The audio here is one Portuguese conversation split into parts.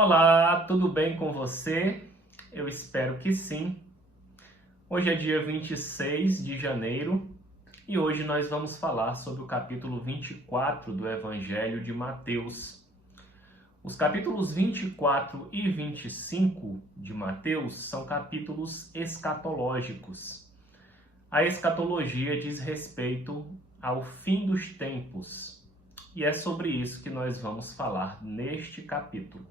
Olá, tudo bem com você? Eu espero que sim. Hoje é dia 26 de janeiro e hoje nós vamos falar sobre o capítulo 24 do Evangelho de Mateus. Os capítulos 24 e 25 de Mateus são capítulos escatológicos. A escatologia diz respeito ao fim dos tempos e é sobre isso que nós vamos falar neste capítulo.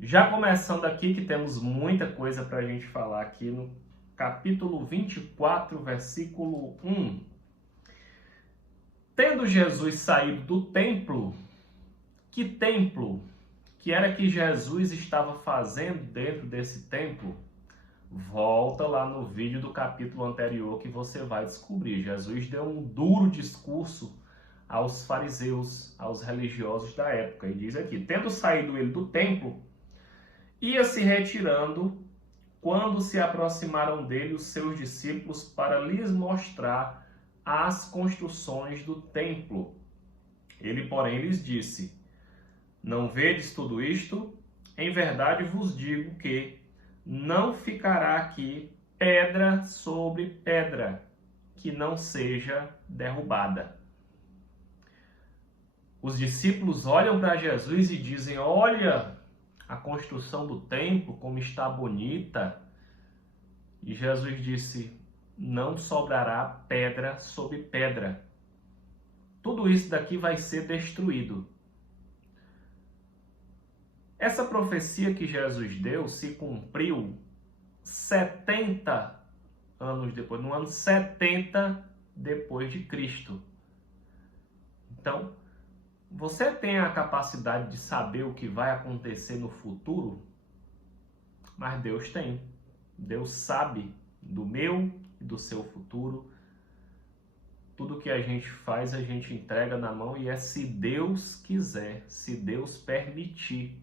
Já começando aqui, que temos muita coisa para a gente falar aqui no capítulo 24, versículo 1. Tendo Jesus saído do templo, que templo? Que era que Jesus estava fazendo dentro desse templo? Volta lá no vídeo do capítulo anterior que você vai descobrir. Jesus deu um duro discurso aos fariseus, aos religiosos da época. E diz aqui, tendo saído ele do templo, ia se retirando quando se aproximaram dele os seus discípulos para lhes mostrar as construções do templo. Ele, porém, lhes disse, não vedes tudo isto? Em verdade vos digo que não ficará aqui pedra sobre pedra que não seja derrubada. Os discípulos olham para Jesus e dizem, olha, a construção do templo, como está bonita. E Jesus disse, não sobrará pedra sobre pedra. Tudo isso daqui vai ser destruído. Essa profecia que Jesus deu se cumpriu 70 anos depois, no ano 70 depois de Cristo. Então, você tem a capacidade de saber o que vai acontecer no futuro? Mas Deus tem. Deus sabe do meu e do seu futuro. Tudo que a gente faz, a gente entrega na mão e é se Deus quiser, se Deus permitir.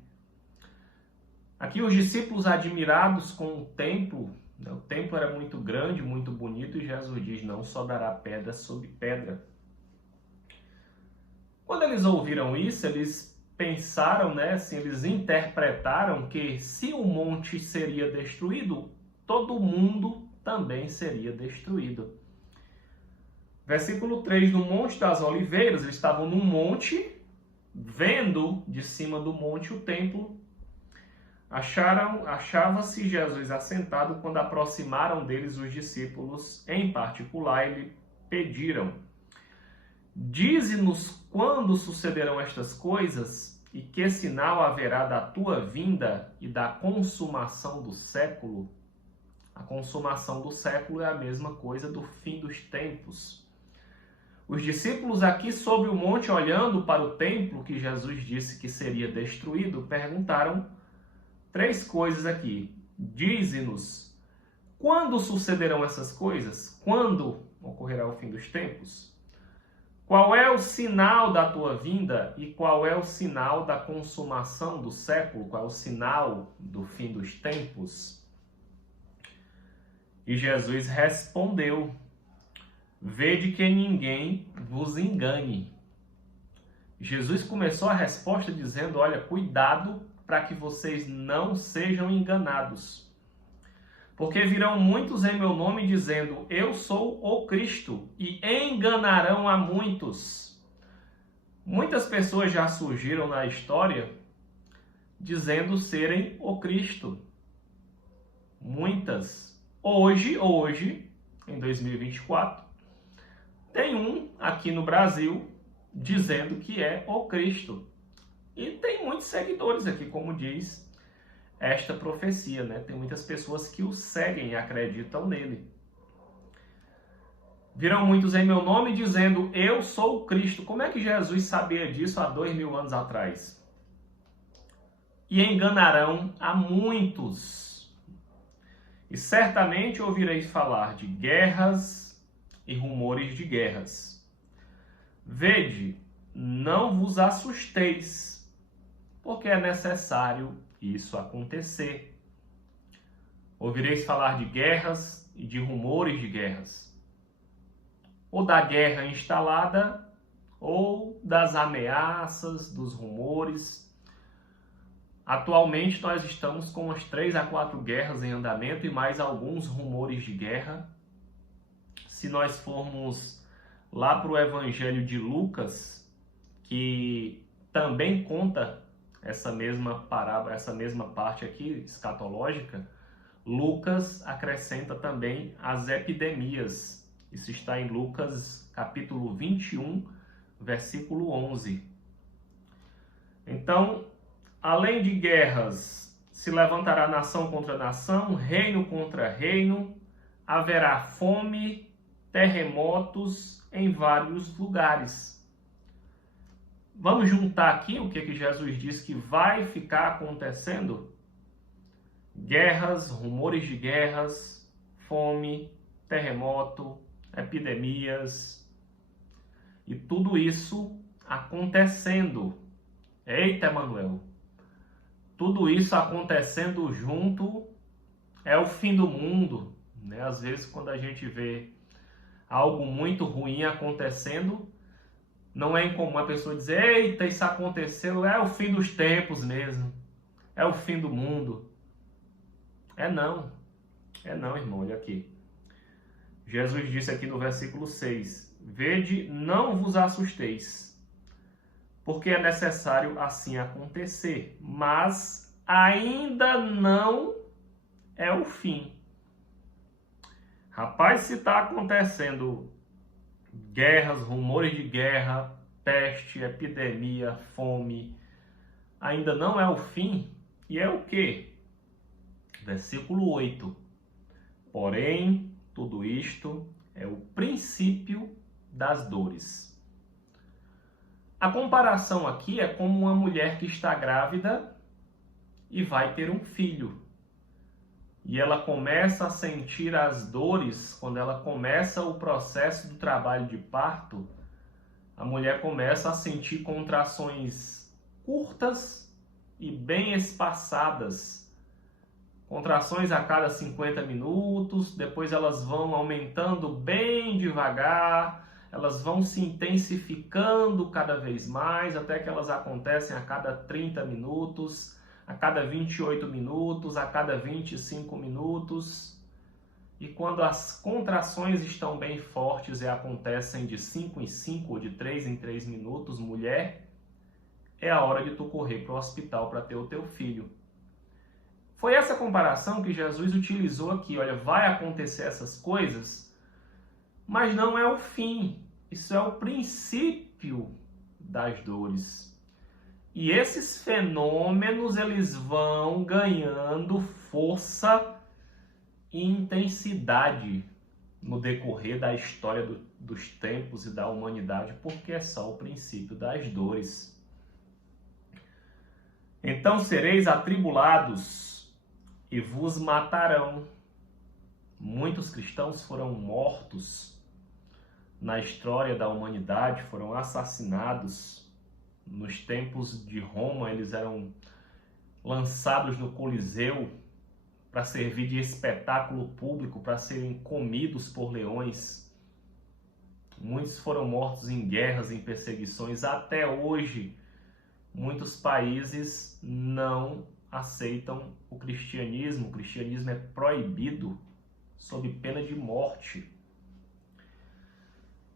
Aqui os discípulos admirados com o templo era muito grande, muito bonito, e Jesus diz, não sobrará pedra sobre pedra. Quando eles ouviram isso, eles pensaram, eles interpretaram que se o monte seria destruído, todo mundo também seria destruído. Versículo 3, no Monte das Oliveiras, eles estavam num monte, vendo de cima do monte o templo. Achava-se Jesus assentado quando aproximaram deles os discípulos em particular e lhe pediram, dize-nos quando sucederão estas coisas e que sinal haverá da tua vinda e da consumação do século? A consumação do século é a mesma coisa do fim dos tempos. Os discípulos aqui sobre o monte, olhando para o templo que Jesus disse que seria destruído, perguntaram 3 coisas aqui. Dize-nos, quando sucederão essas coisas? Quando ocorrerá o fim dos tempos? Qual é o sinal da tua vinda e qual é o sinal da consumação do século? Qual é o sinal do fim dos tempos? E Jesus respondeu, vede que ninguém vos engane. Jesus começou a resposta dizendo, olha, cuidado para que vocês não sejam enganados. Porque virão muitos em meu nome dizendo, eu sou o Cristo, e enganarão a muitos. Muitas pessoas já surgiram na história dizendo serem o Cristo. Muitas. Hoje, em 2024, tem um aqui no Brasil dizendo que é o Cristo. E tem muitos seguidores aqui, como diz esta profecia, Tem muitas pessoas que o seguem e acreditam nele. Virão muitos em meu nome dizendo, eu sou o Cristo. Como é que Jesus sabia disso há 2000 anos atrás? E enganarão a muitos. E certamente ouvireis falar de guerras e rumores de guerras. Vede, não vos assusteis, porque é necessário isso acontecer. Ouvireis falar de guerras e de rumores de guerras. Ou da guerra instalada, ou das ameaças, dos rumores. Atualmente nós estamos com umas 3 a 4 guerras em andamento e mais alguns rumores de guerra. Se nós formos lá para o Evangelho de Lucas, que também conta essa mesma parábola, essa mesma parte aqui escatológica, Lucas acrescenta também as epidemias. Isso está em Lucas capítulo 21, versículo 11. Então, além de guerras, se levantará nação contra nação, reino contra reino, haverá fome, terremotos em vários lugares. Vamos juntar aqui o que Jesus diz que vai ficar acontecendo? Guerras, rumores de guerras, fome, terremoto, epidemias, e tudo isso acontecendo. Eita, Emanuel! Tudo isso acontecendo junto é o fim do mundo, né? Às vezes, quando a gente vê algo muito ruim acontecendo, não é incomum a pessoa dizer: eita, isso aconteceu, é o fim dos tempos mesmo, é o fim do mundo. É não, irmão, olha aqui. Jesus disse aqui no versículo 6, vede, não vos assusteis, porque é necessário assim acontecer, mas ainda não é o fim. Rapaz, se está acontecendo guerras, rumores de guerra, peste, epidemia, fome, ainda não é o fim, e é o quê? Versículo 8. Porém, tudo isto é o princípio das dores. A comparação aqui é como uma mulher que está grávida e vai ter um filho. E ela começa a sentir as dores, quando ela começa o processo do trabalho de parto, a mulher começa a sentir contrações curtas e bem espaçadas. Contrações a cada 50 minutos, depois elas vão aumentando bem devagar, elas vão se intensificando cada vez mais, até que elas acontecem a cada 30 minutos, a cada 28 minutos, a cada 25 minutos. E quando as contrações estão bem fortes e acontecem de 5 em 5 ou de 3 em 3 minutos, mulher, é a hora de tu correr para o hospital para ter o teu filho. Foi essa comparação que Jesus utilizou aqui. Olha, vai acontecer essas coisas, mas não é o fim. Isso é o princípio das dores. E esses fenômenos, eles vão ganhando força e intensidade no decorrer da história dos tempos e da humanidade, porque é só o princípio das dores. Então sereis atribulados e vos matarão. Muitos cristãos foram mortos na história da humanidade, foram assassinados. Nos tempos de Roma, eles eram lançados no Coliseu para servir de espetáculo público, para serem comidos por leões. Muitos foram mortos em guerras, em perseguições. Até hoje, muitos países não aceitam o cristianismo. O cristianismo é proibido sob pena de morte.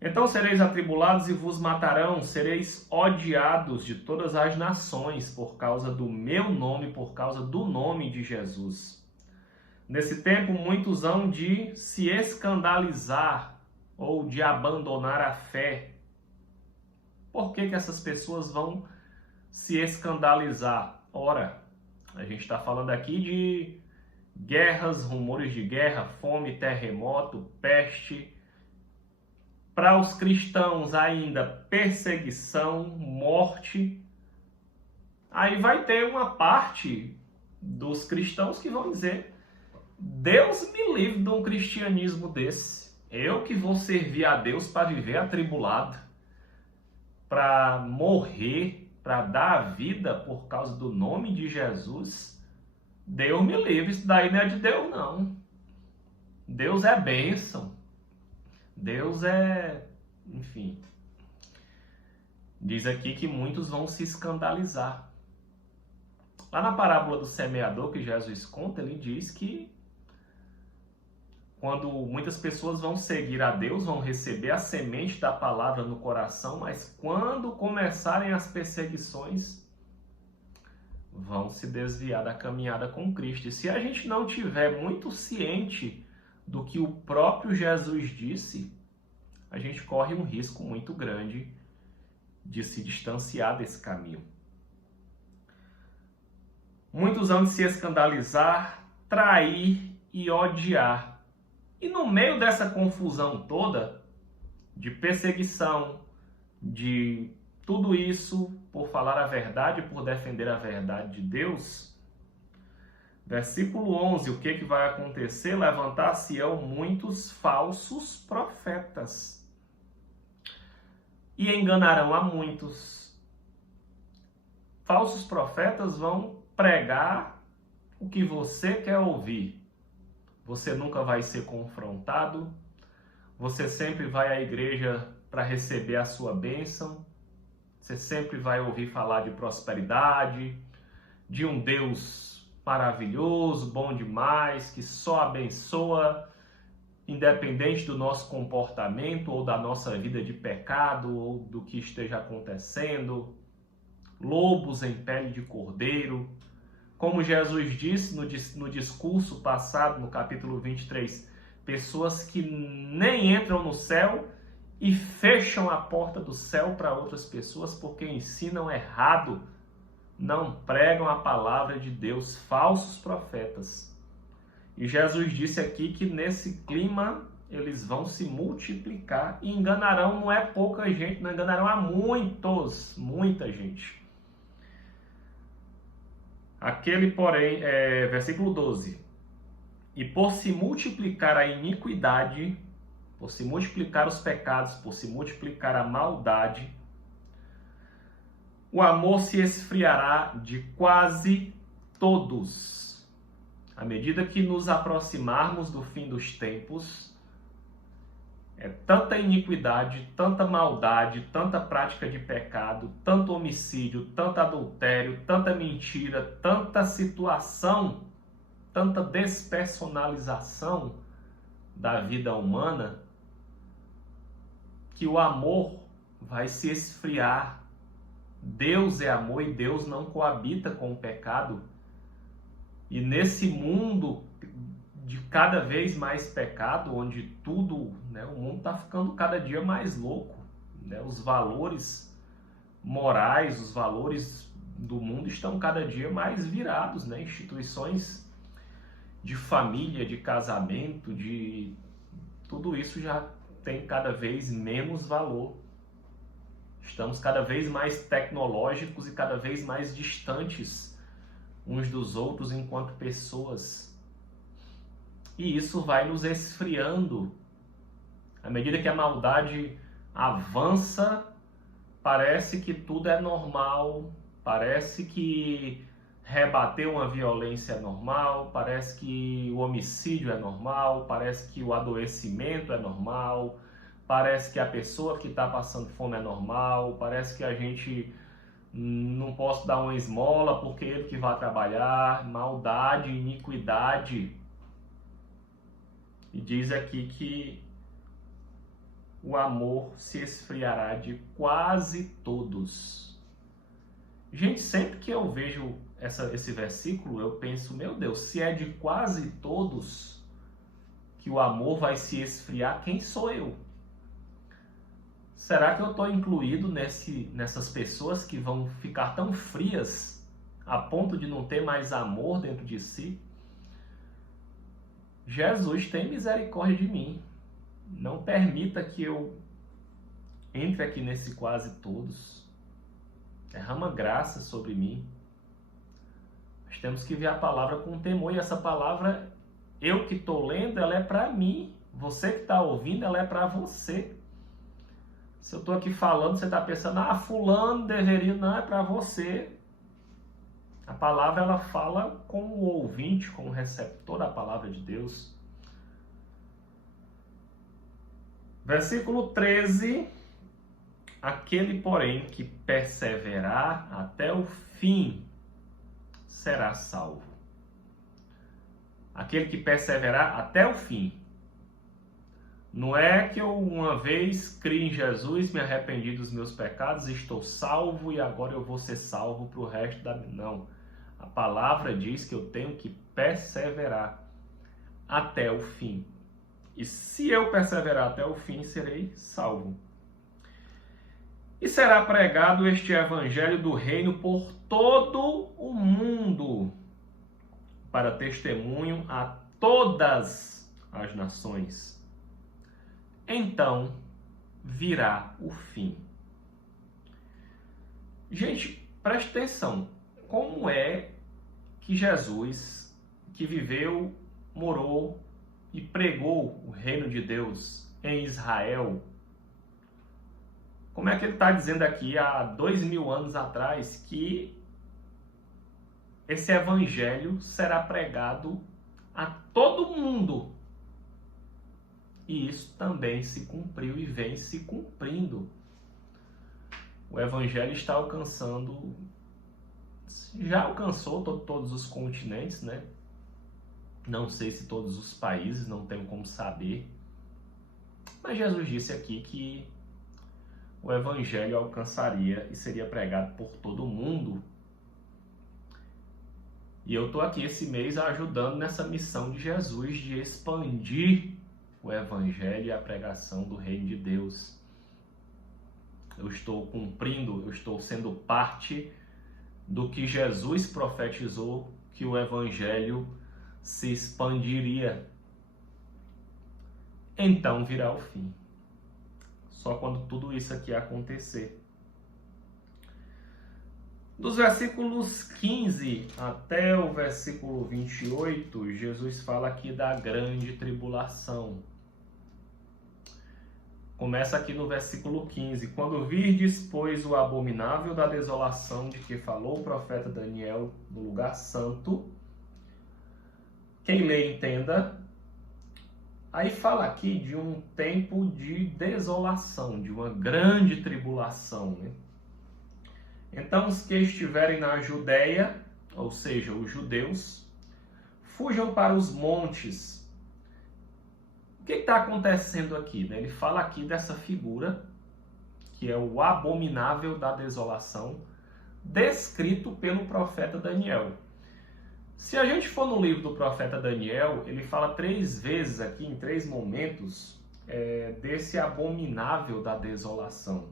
Então sereis atribulados e vos matarão, sereis odiados de todas as nações por causa do meu nome, por causa do nome de Jesus. Nesse tempo, muitos hão de se escandalizar ou de abandonar a fé. Por que essas pessoas vão se escandalizar? Ora, a gente está falando aqui de guerras, rumores de guerra, fome, terremoto, peste. Para os cristãos ainda, perseguição, morte. Aí vai ter uma parte dos cristãos que vão dizer: Deus me livre de um cristianismo desse. Eu que vou servir a Deus para viver atribulado, para morrer, para dar a vida por causa do nome de Jesus. Deus me livre, isso daí não é de Deus não. Deus é bênção. Deus é, enfim. Diz aqui que muitos vão se escandalizar. Lá na parábola do semeador que Jesus conta, ele diz que quando muitas pessoas vão seguir a Deus, vão receber a semente da palavra no coração, mas quando começarem as perseguições, vão se desviar da caminhada com Cristo. E se a gente não tiver muito ciente do que o próprio Jesus disse, a gente corre um risco muito grande de se distanciar desse caminho. Muitos hão de se escandalizar, trair e odiar. E no meio dessa confusão toda, de perseguição, de tudo isso por falar a verdade, por defender a verdade de Deus, versículo 11, o que vai acontecer? Levantar-se-ão muitos falsos profetas e enganarão a muitos. Falsos profetas vão pregar o que você quer ouvir. Você nunca vai ser confrontado, você sempre vai à igreja para receber a sua bênção, você sempre vai ouvir falar de prosperidade, de um Deus maravilhoso, bom demais, que só abençoa, independente do nosso comportamento ou da nossa vida de pecado ou do que esteja acontecendo. Lobos em pele de cordeiro. Como Jesus disse no discurso passado, no capítulo 23, pessoas que nem entram no céu e fecham a porta do céu para outras pessoas porque ensinam errado, não pregam a palavra de Deus, falsos profetas. E Jesus disse aqui que nesse clima eles vão se multiplicar e enganarão, não é pouca gente, não enganarão a muitos, muita gente. Aquele, porém, versículo 12, e por se multiplicar a iniquidade, por se multiplicar os pecados, por se multiplicar a maldade, o amor se esfriará de quase todos. À medida que nos aproximarmos do fim dos tempos, tanta iniquidade, tanta maldade, tanta prática de pecado, tanto homicídio, tanto adultério, tanta mentira, tanta situação, tanta despersonalização da vida humana, que o amor vai se esfriar. Deus é amor e Deus não coabita com o pecado. E nesse mundo de cada vez mais pecado, onde tudo, o mundo está ficando cada dia mais louco, os valores morais, os valores do mundo estão cada dia mais virados, instituições de família, de casamento, de tudo isso já tem cada vez menos valor. Estamos cada vez mais tecnológicos e cada vez mais distantes uns dos outros enquanto pessoas. E isso vai nos esfriando. À medida que a maldade avança, parece que tudo é normal, parece que rebater uma violência é normal, parece que o homicídio é normal, parece que o adoecimento é normal, parece que a pessoa que está passando fome é normal, parece que a gente não pode dar uma esmola porque ele que vai trabalhar. Maldade, iniquidade. E diz aqui que o amor se esfriará de quase todos. Gente, sempre que eu vejo esse versículo, eu penso, meu Deus, se é de quase todos que o amor vai se esfriar, quem sou eu? Será que eu estou incluído nessas pessoas que vão ficar tão frias a ponto de não ter mais amor dentro de si? Jesus, tem misericórdia de mim. Não permita que eu entre aqui nesse quase todos. Derrama graça sobre mim. Nós temos que ver a palavra com temor. E essa palavra, eu que estou lendo, ela é para mim. Você que está ouvindo, ela é para você. Se eu estou aqui falando, você está pensando, fulano deveria... Não, é para você. A palavra, ela fala com o ouvinte, com o receptor da palavra de Deus. Versículo 13. Aquele, porém, que perseverar até o fim será salvo. Aquele que perseverar até o fim. Não é que eu uma vez criei em Jesus, me arrependi dos meus pecados, estou salvo e agora eu vou ser salvo para o resto da vida. Não. A palavra diz que eu tenho que perseverar até o fim. E se eu perseverar até o fim, serei salvo. E será pregado este evangelho do reino por todo o mundo, para testemunho a todas as nações. Então virá o fim. Gente, preste atenção. Como é que Jesus, que viveu, morou e pregou o reino de Deus em Israel, como é que ele está dizendo aqui há 2000 anos atrás que esse evangelho será pregado a todo mundo? E isso também se cumpriu e vem se cumprindo. O evangelho está alcançando, já alcançou todos os continentes, né? Não sei se todos os países, não tenho como saber. Mas Jesus disse aqui que o evangelho alcançaria e seria pregado por todo mundo. E eu estou aqui esse mês ajudando nessa missão de Jesus de expandir o evangelho e a pregação do reino de Deus. Eu estou cumprindo, eu estou sendo parte do que Jesus profetizou, que o evangelho se expandiria. Então virá o fim. Só quando tudo isso aqui acontecer. Dos versículos 15 até o versículo 28, Jesus fala aqui da grande tribulação. Começa aqui no versículo 15. Quando virdes, pois, o abominável da desolação de que falou o profeta Daniel no lugar santo, quem lê entenda. Aí fala aqui de um tempo de desolação, de uma grande tribulação, né? Então os que estiverem na Judéia, ou seja, os judeus, fujam para os montes. O que está acontecendo aqui, né? Ele fala aqui dessa figura, que é o abominável da desolação, descrito pelo profeta Daniel. Se a gente for no livro do profeta Daniel, ele fala 3 vezes aqui, em 3 momentos, desse abominável da desolação.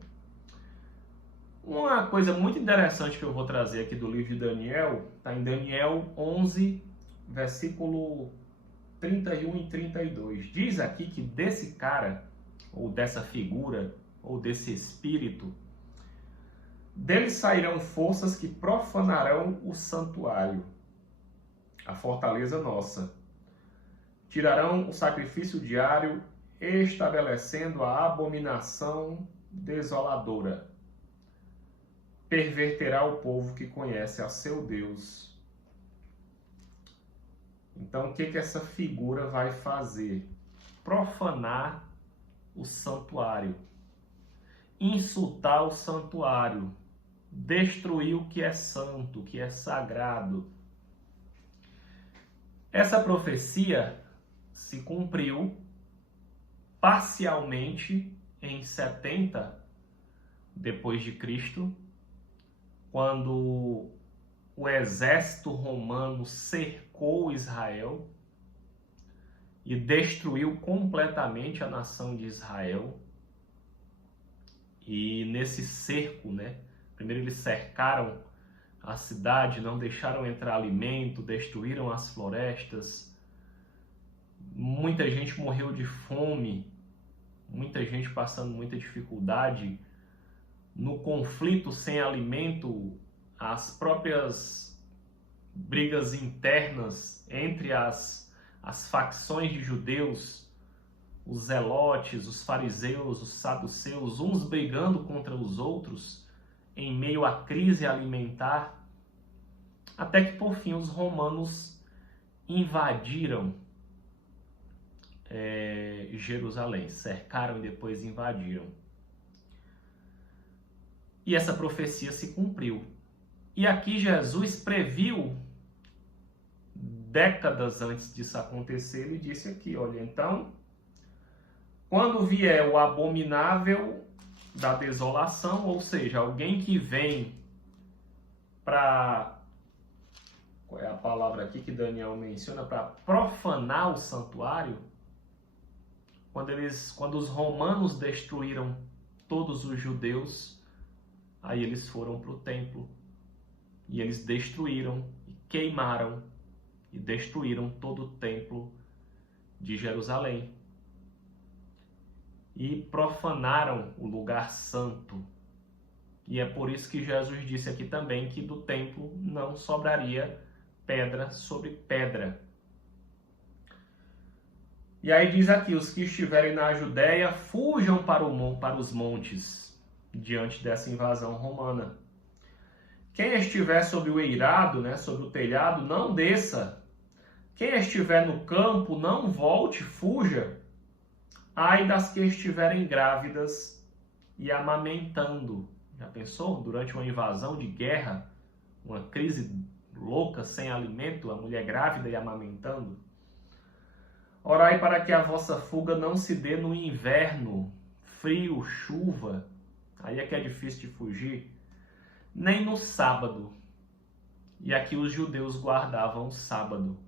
Uma coisa muito interessante que eu vou trazer aqui do livro de Daniel, está em Daniel 11, versículo 31 e 32. Diz aqui que desse cara, ou dessa figura, ou desse espírito, dele sairão forças que profanarão o santuário, a fortaleza nossa. Tirarão o sacrifício diário, estabelecendo a abominação desoladora. Perverterá o povo que conhece a seu Deus. Então, o que essa figura vai fazer? Profanar o santuário, insultar o santuário, destruir o que é santo, o que é sagrado. Essa profecia se cumpriu parcialmente em 70 depois de Cristo, quando o exército romano cercou Israel e destruiu completamente a nação de Israel. E nesse cerco, né, primeiro eles cercaram a cidade, não deixaram entrar alimento, destruíram as florestas. Muita gente morreu de fome, muita gente passando muita dificuldade. No conflito sem alimento, as próprias brigas internas entre as facções de judeus, os zelotes, os fariseus, os saduceus, uns brigando contra os outros em meio à crise alimentar, até que por fim os romanos invadiram Jerusalém, cercaram e depois invadiram. E essa profecia se cumpriu. E aqui Jesus previu décadas antes disso acontecer, ele disse aqui, olha, então, quando vier o abominável da desolação, ou seja, alguém que vem para, qual é a palavra aqui que Daniel menciona, para profanar o santuário, quando os romanos destruíram todos os judeus, aí eles foram para o templo e eles destruíram e queimaram e destruíram todo o templo de Jerusalém e profanaram o lugar santo. E é por isso que Jesus disse aqui também que do templo não sobraria pedra sobre pedra. E aí diz aqui, os que estiverem na Judéia, fujam para os montes, diante dessa invasão romana. Quem estiver sobre o eirado, né, sobre o telhado, não desça. Quem estiver no campo, não volte, fuja. Ai das que estiverem grávidas e amamentando. Já pensou? Durante uma invasão de guerra, uma crise louca, sem alimento, a mulher grávida e amamentando? Orai para que a vossa fuga não se dê no inverno, frio, chuva, aí é que é difícil de fugir, nem no sábado. E aqui os judeus guardavam o sábado.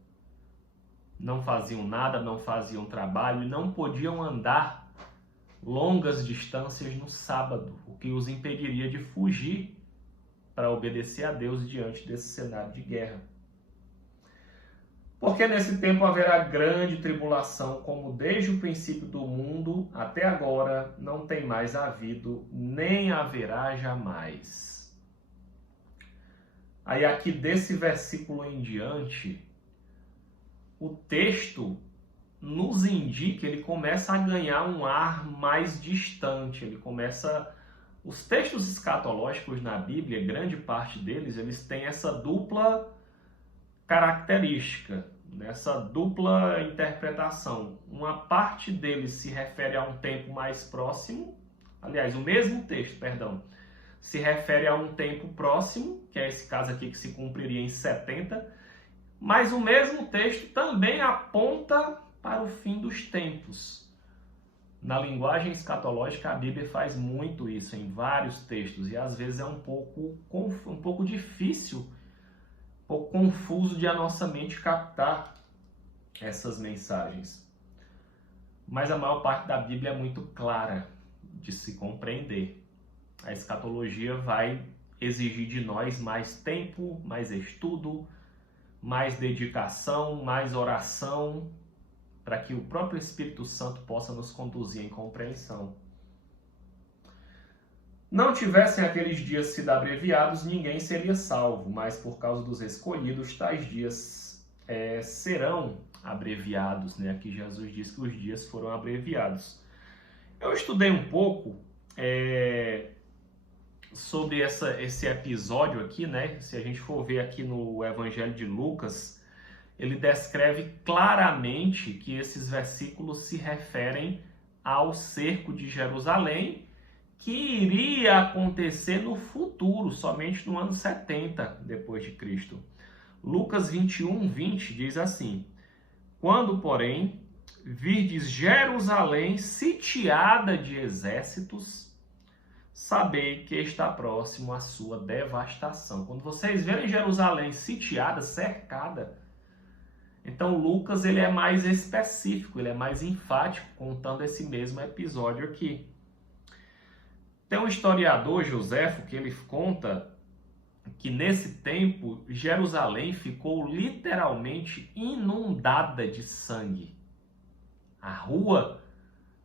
Não faziam nada, não faziam trabalho e não podiam andar longas distâncias no sábado, o que os impediria de fugir para obedecer a Deus diante desse cenário de guerra. Porque nesse tempo haverá grande tribulação, como desde o princípio do mundo até agora não tem mais havido, nem haverá jamais. Aí aqui desse versículo em diante, o texto nos indica, ele começa a ganhar um ar mais distante, os textos escatológicos na Bíblia, grande parte deles, eles têm essa dupla característica, essa dupla interpretação. Uma parte deles se refere a um tempo mais próximo, aliás, o mesmo texto, se refere a um tempo próximo, que é esse caso aqui que se cumpriria em 70, mas o mesmo texto também aponta para o fim dos tempos. Na linguagem escatológica, a Bíblia faz muito isso em vários textos, e às vezes é um pouco difícil, um pouco confuso de a nossa mente captar essas mensagens. Mas a maior parte da Bíblia é muito clara de se compreender. A escatologia vai exigir de nós mais tempo, mais estudo, mais dedicação, mais oração, para que o próprio Espírito Santo possa nos conduzir em compreensão. Não tivessem aqueles dias sido abreviados, ninguém seria salvo, mas por causa dos escolhidos, tais dias serão abreviados, né? Aqui Jesus diz que os dias foram abreviados. Eu estudei um pouco sobre esse episódio aqui, né? Se a gente for ver aqui no Evangelho de Lucas, ele descreve claramente que esses versículos se referem ao cerco de Jerusalém, que iria acontecer no futuro, somente no ano 70 depois de Cristo. Lucas 21:20 diz assim: quando, porém, virdes Jerusalém sitiada de exércitos, sabei que está próximo a sua devastação. Quando vocês verem Jerusalém sitiada, cercada, então Lucas ele é mais específico, ele é mais enfático, contando esse mesmo episódio aqui. Tem um historiador, Joséfo, que ele conta que nesse tempo Jerusalém ficou literalmente inundada de sangue.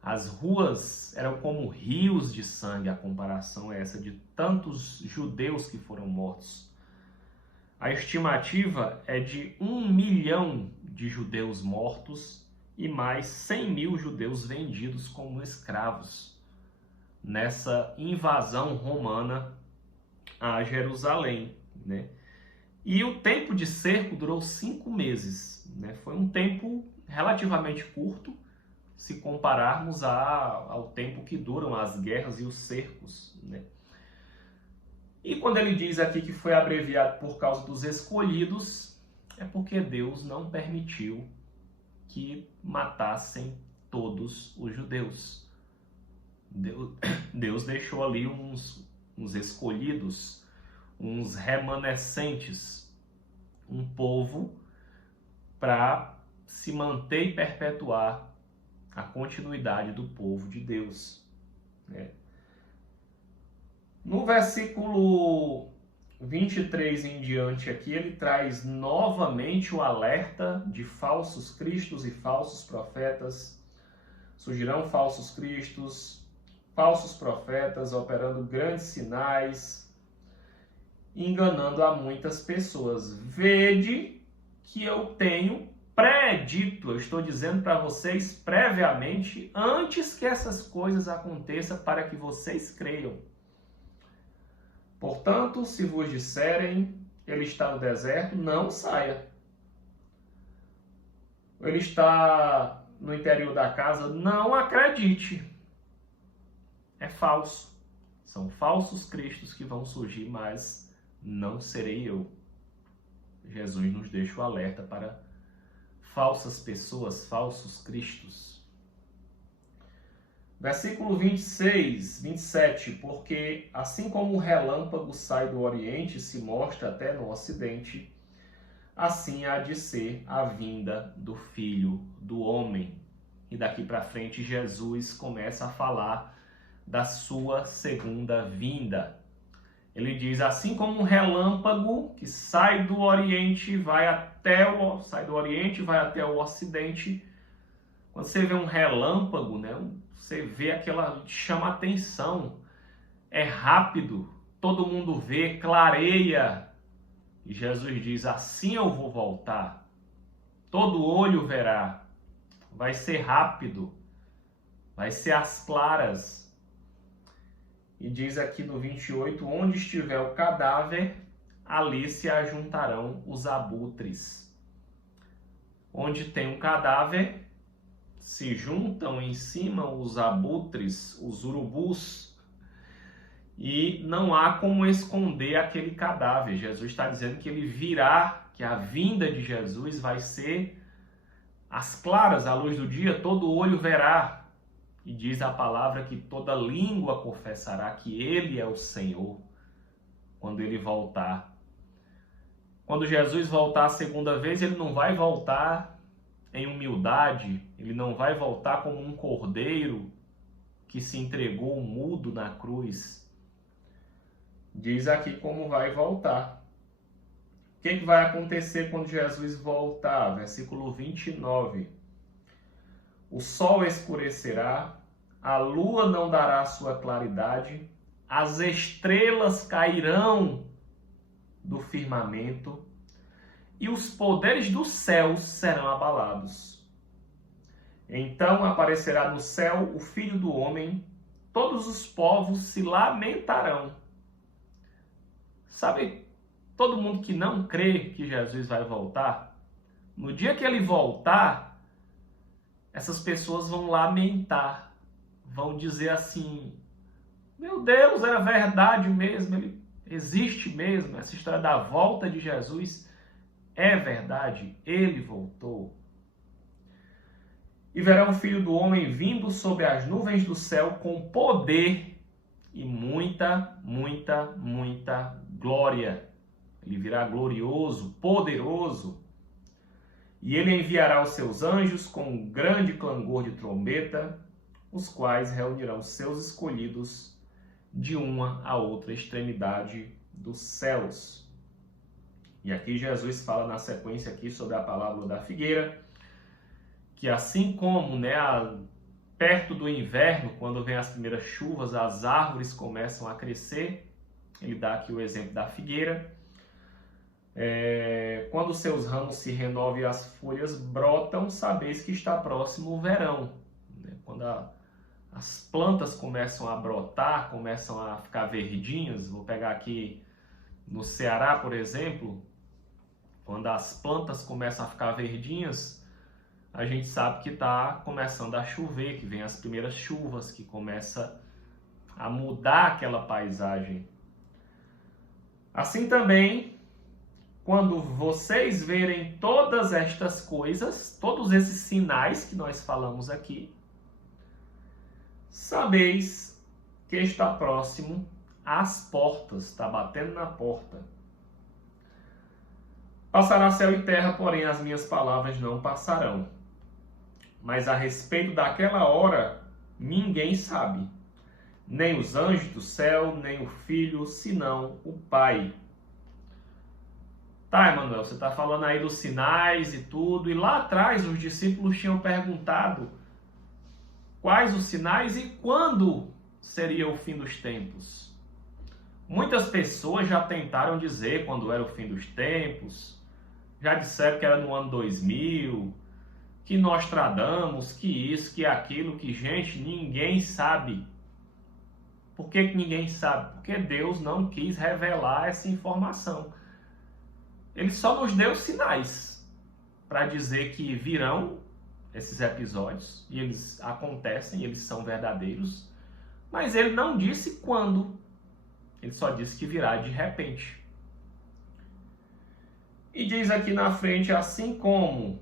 As ruas eram como rios de sangue, a comparação é essa, de tantos judeus que foram mortos. A estimativa é de 1 milhão de judeus mortos e mais 100 mil judeus vendidos como escravos nessa invasão romana a Jerusalém, né? E o tempo de cerco durou 5 meses, né? Foi um tempo relativamente curto, se compararmos ao tempo que duram as guerras e os cercos, né? E quando ele diz aqui que foi abreviado por causa dos escolhidos, É porque Deus não permitiu que matassem todos os judeus. Deus deixou ali uns escolhidos, uns remanescentes, um povo para se manter e perpetuar a continuidade do povo de Deus. No versículo 23 em diante aqui, ele traz novamente o alerta de falsos cristos e falsos profetas. Surgirão falsos cristos, falsos profetas, operando grandes sinais, enganando a muitas pessoas. Vede que eu tenho predito, eu estou dizendo para vocês previamente, antes que essas coisas aconteçam, para que vocês creiam. Portanto, se vos disserem, ele está no deserto, não saia. Ele está no interior da casa, não acredite. É falso. São falsos cristos que vão surgir, mas não serei eu. Jesus nos deixa o alerta para falsas pessoas, falsos cristos. Versículo 26, 27, porque assim como o relâmpago sai do oriente e se mostra até no ocidente, assim há de ser a vinda do Filho do Homem. E daqui para frente Jesus começa a falar da sua segunda vinda. Ele diz, assim como um relâmpago que sai do oriente, vai até o ocidente. Quando você vê um relâmpago, né, você vê aquela, chama atenção, é rápido, todo mundo vê, clareia. E Jesus diz, assim eu vou voltar, todo olho verá, vai ser rápido, vai ser às claras. E diz aqui no 28, onde estiver o cadáver, ali se ajuntarão os abutres. Onde tem um cadáver, se juntam em cima os abutres, os urubus, e não há como esconder aquele cadáver. Jesus está dizendo que ele virá, que a vinda de Jesus vai ser às claras, à luz do dia, todo olho verá. E diz a palavra que toda língua confessará que ele é o Senhor quando ele voltar. Quando Jesus voltar a segunda vez, ele não vai voltar em humildade, ele não vai voltar como um cordeiro que se entregou mudo na cruz. Diz aqui como vai voltar. O que vai acontecer quando Jesus voltar? Versículo 29. O sol escurecerá, a lua não dará sua claridade, as estrelas cairão do firmamento e os poderes dos céus serão abalados. Então aparecerá no céu o Filho do Homem, todos os povos se lamentarão. Sabe, todo mundo que não crê que Jesus vai voltar, no dia que ele voltar, essas pessoas vão lamentar, vão dizer assim, meu Deus, era verdade mesmo, ele existe mesmo, essa história da volta de Jesus é verdade, ele voltou. E verão o Filho do Homem vindo sobre as nuvens do céu com poder e muita, muita, muita glória. Ele virá glorioso, poderoso. E ele enviará os seus anjos com um grande clangor de trombeta, os quais reunirão seus escolhidos de uma a outra extremidade dos céus. E aqui Jesus fala na sequência aqui sobre a parábola da figueira, que assim como, perto do inverno, quando vem as primeiras chuvas, as árvores começam a crescer, ele dá aqui o exemplo da figueira. Quando seus ramos se renovam e as folhas brotam, sabeis que está próximo o verão. Quando as plantas começam a brotar, começam a ficar verdinhas, vou pegar aqui no Ceará, por exemplo, quando as plantas começam a ficar verdinhas, a gente sabe que está começando a chover, que vem as primeiras chuvas, que começa a mudar aquela paisagem. Assim também, quando vocês verem todas estas coisas, todos esses sinais que nós falamos aqui, sabeis que está próximo às portas, está batendo na porta. Passará céu e terra, porém as minhas palavras não passarão. Mas a respeito daquela hora, ninguém sabe, nem os anjos do céu, nem o Filho, senão o Pai. Tá, Emanuel, você está falando aí dos sinais e tudo, e lá atrás os discípulos tinham perguntado quais os sinais e quando seria o fim dos tempos. Muitas pessoas já tentaram dizer quando era o fim dos tempos, já disseram que era no ano 2000, que Nostradamus, que isso, que aquilo, que gente, ninguém sabe. Por que ninguém sabe? Porque Deus não quis revelar essa informação. Ele só nos deu sinais para dizer que virão esses episódios, e eles acontecem, eles são verdadeiros, mas ele não disse quando, ele só disse que virá de repente. E diz aqui na frente, assim como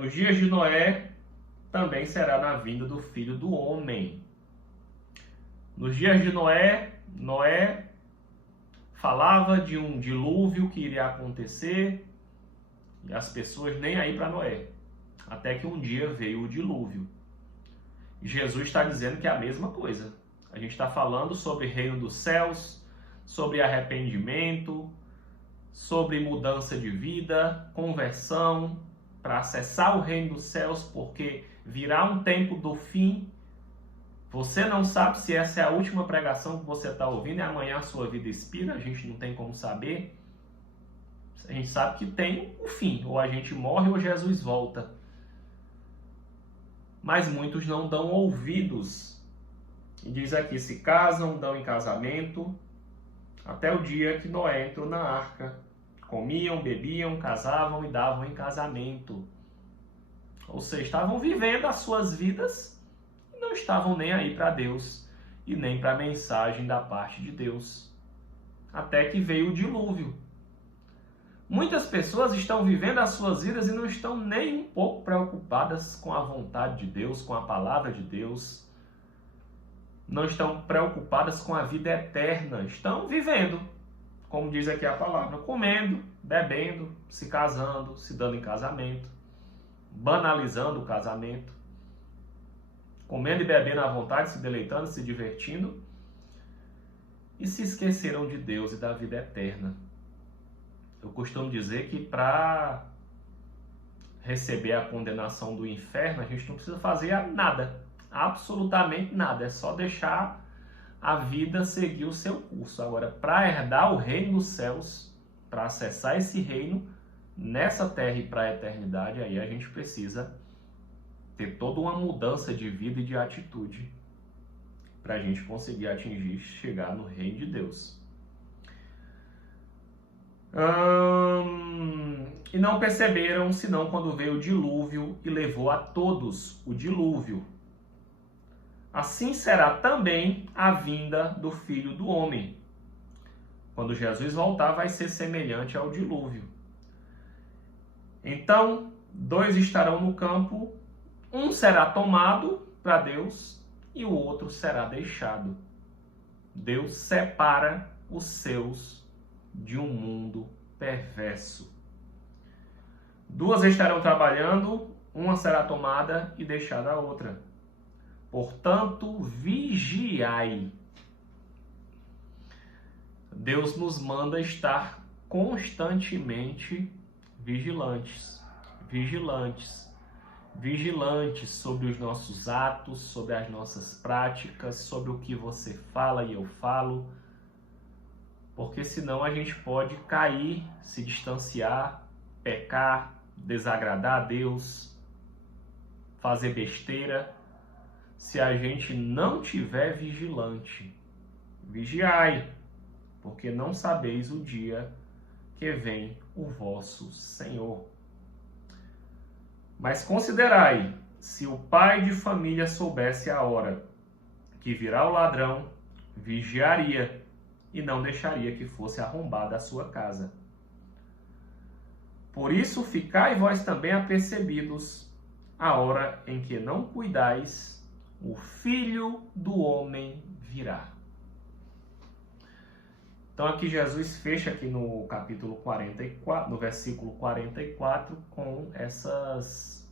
nos dias de Noé, também será na vinda do Filho do Homem. Nos dias de Noé, Noé falava de um dilúvio que iria acontecer, e as pessoas nem aí para Noé. Até que um dia veio o dilúvio. E Jesus está dizendo que é a mesma coisa. A gente está falando sobre reino dos céus, sobre arrependimento, sobre mudança de vida, conversão, para acessar o reino dos céus, porque virá um tempo do fim. Você não sabe se essa é a última pregação que você está ouvindo e amanhã a sua vida expira, a gente não tem como saber. A gente sabe que tem o fim, ou a gente morre ou Jesus volta. Mas muitos não dão ouvidos. E diz aqui, se casam, dão em casamento, até o dia que Noé entrou na arca. Comiam, bebiam, casavam e davam em casamento. Ou seja, estavam vivendo as suas vidas e não estavam nem aí para Deus e nem para a mensagem da parte de Deus. Até que veio o dilúvio. Muitas pessoas estão vivendo as suas vidas e não estão nem um pouco preocupadas com a vontade de Deus, com a palavra de Deus. Não estão preocupadas com a vida eterna. Estão vivendo, como diz aqui a palavra, comendo, bebendo, se casando, se dando em casamento, banalizando o casamento, comendo e bebendo à vontade, se deleitando, se divertindo, e se esqueceram de Deus e da vida eterna. Eu costumo dizer que para receber a condenação do inferno, a gente não precisa fazer nada, absolutamente nada, é só deixar a vida seguir o seu curso. Agora, para herdar o reino dos céus, para acessar esse reino nessa terra e para a eternidade, aí a gente precisa ter toda uma mudança de vida e de atitude para a gente conseguir atingir, chegar no reino de Deus. E não perceberam, senão quando veio o dilúvio e levou a todos o dilúvio. Assim será também a vinda do Filho do Homem. Quando Jesus voltar, vai ser semelhante ao dilúvio. Então, 2 estarão no campo, um será tomado para Deus e o outro será deixado. Deus separa os seus de um mundo perverso. 2 estarão trabalhando, uma será tomada e deixada a outra. Portanto, vigiai. Deus nos manda estar constantemente vigilantes. Vigilantes sobre os nossos atos, sobre as nossas práticas, sobre o que você fala e eu falo. Porque senão a gente pode cair, se distanciar, pecar, desagradar a Deus, fazer besteira, se a gente não tiver vigilante. Vigiai, porque não sabeis o dia que vem o vosso Senhor. Mas considerai, se o pai de família soubesse a hora que virá o ladrão, vigiaria e não deixaria que fosse arrombada a sua casa. Por isso, ficai vós também apercebidos, a hora em que não cuidais, o Filho do Homem virá. Então aqui Jesus fecha aqui no capítulo 44, no versículo 44, com essas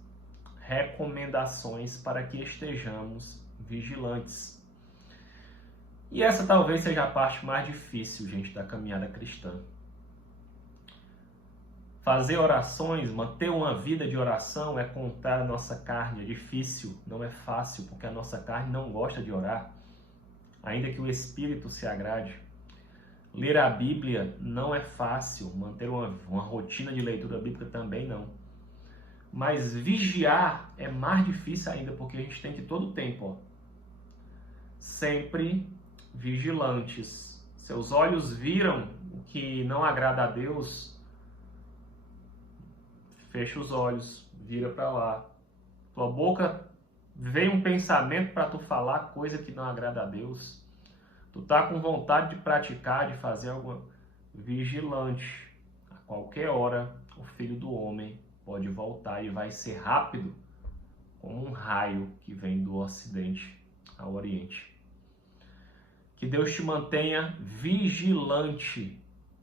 recomendações para que estejamos vigilantes. E essa talvez seja a parte mais difícil, gente, da caminhada cristã. Fazer orações, manter uma vida de oração é contar a nossa carne. É difícil, não é fácil, porque a nossa carne não gosta de orar, ainda que o Espírito se agrade. Ler a Bíblia não é fácil, manter uma rotina de leitura bíblica também não. Mas vigiar é mais difícil ainda, porque a gente tem que todo o tempo, sempre vigilantes. Seus olhos viram o que não agrada a Deus, fecha os olhos, vira para lá. Tua boca vem um pensamento para tu falar coisa que não agrada a Deus. Tu tá com vontade de praticar, de fazer algo vigilante. A qualquer hora, o Filho do Homem pode voltar e vai ser rápido, como um raio que vem do Ocidente ao Oriente. Que Deus te mantenha vigilante.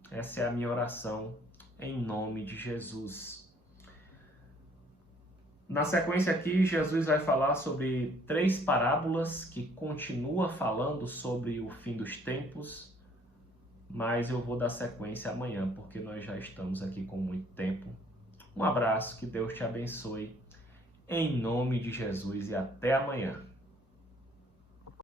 Essa é a minha oração, em nome de Jesus. Na sequência aqui, Jesus vai falar sobre 3 parábolas que continua falando sobre o fim dos tempos, mas eu vou dar sequência amanhã, porque nós já estamos aqui com muito tempo. Um abraço, que Deus te abençoe, em nome de Jesus, e até amanhã.